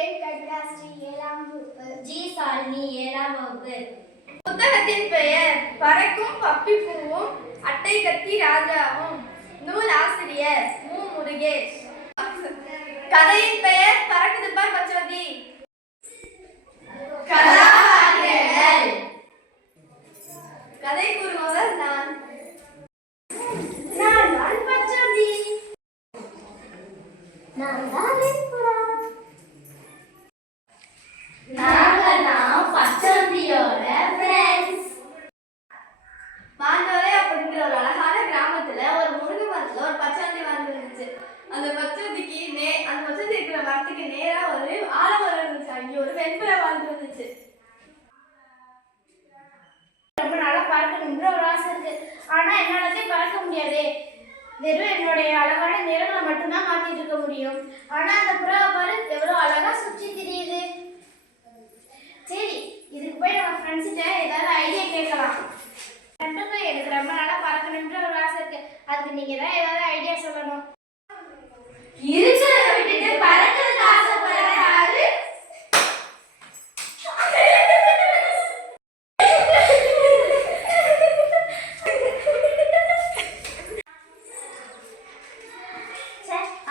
என் கன்னியாஸ்ரீ 7ஆம் வகுப்பு. ஜி சாலினி 7ஆம் வகுப்பு. புத்தகத்தின் பெயர் பறக்கும் பப்பி பூவும் அட்டை கத்தி ராஜாவும். நூல் ஆசிரியர் மு. முருகேஷ். கதையின் பெயர் பறக்குது பார் பச்சோந்தி. கதாபாத்திரங்கள். கதை கூறுபவர் நான் நான் பச்சோந்தி. நான் தான் வெண்புறா. நாங்கதான் பச்சோந்தியோட ஃப்ரெண்ட்ஸ். மாந்தோலை அப்படிங்கிற ஒரு அழகான கிராமத்துல ஒரு முருங்கை மரத்துல ஒரு பச்சோந்தி வாழ்ந்து இருந்துச்சு. அந்த பச்சோந்திக்கு அந்த பச்சோந்தி இருக்கிற மரத்துக்கு நேரா ஒரு ஆலமரம் இருந்துச்சு. அங்கே ஒரு வெண்புறா வாழ்ந்து இருந்துச்சு. ரொம்ப நாளா பறக்கணும்ன்ற ஒரு ஆசை இருக்கு. ஆனா என்னாலே பறக்க முடியாதே. வெறும் என்னுடைய அழகான நிறங்களை மட்டும்தான் மாத்திட்டு இருக்க முடியும். ஆனா அந்த புறாவை பாரு எவ்வளவு அழகா சுற்றி திரியுது. சரி, இதுக்கு போய் நம்ம ஃப்ரெண்ட்ஸ்கிட்ட ஏதாவது ஐடியா கேட்கலாம். ரெண்டுக்கும் எனக்கு ரொம்ப நாளா பறக்கணும்ன்ற ஒரு ஆசை இருக்கு. அதுக்கு நீங்க தான் ஏதாவது ஐடியா சொல்லணும். இருக்கிறத விட்டுட்டு பறக்கிறதுக்கு ஆசைப்படுற யாரு?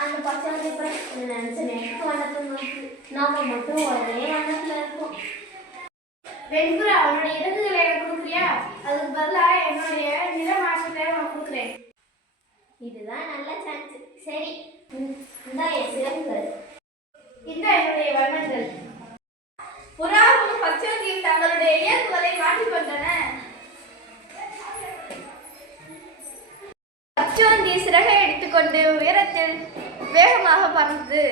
அந்த பச்சோந்தி நினைச்ச நேரத்துக்கு வண்ணத்தை நாம மட்டும் ஒரே வண்ணத்துல இருக்கோம். வெண்புறா, அவனுடைய இறகுகளை எனக்கு கொடுக்குறியா? அதுக்கு பதிலா என்னுடைய நிற மாற்றத்தை நான் கொடுக்குறேன். இதுதான் நல்ல சான்ஸ். சரி, இந்த சிறப்புகள், இந்த என்னுடைய வண்ணங்கள். புறாவும் பச்சோந்தியும் தங்களுடைய இயல்புகளை மாற்றிக்கொண்டன. பச்சோந்தி சிறகை எடுத்துக்கொண்டு உயரத்தில் வேகமாக பறந்தது.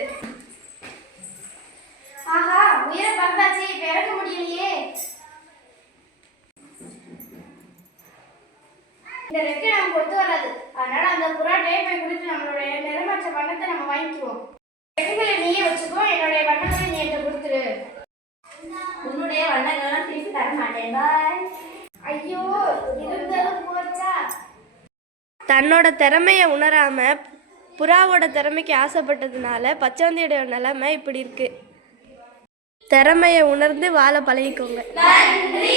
ஆஹா, உயர பறந்தாச்சு, இப்ப இறக்க முடியலையே. இந்த ரெக்கை நமக்கு ஒத்து வராது. அதனால அந்த புறா டேப்பை கொடுத்து நம்மளுடைய நிறமற்ற வண்ணத்தை நம்ம வாங்கிக்குவோம். ரெக்கைகளை நீயே வச்சுக்கோ, என்னுடைய வண்ணங்களை நீ என்கிட்ட கொடுத்துரு. உன்னுடைய வண்ணங்கள்லாம் திருப்பி தர மாட்டேன். பாய். ஐயோ, இருந்தாலும் போச்சா. தன்னோட திறமையை உணராம புறாவோட திறமைக்கு ஆசைப்பட்டதுனால பச்சோந்தியோட நிலைமை இப்படி இருக்கு. திறமையை உணர்ந்து வாழ பழகிக்கோங்க. நன்றி.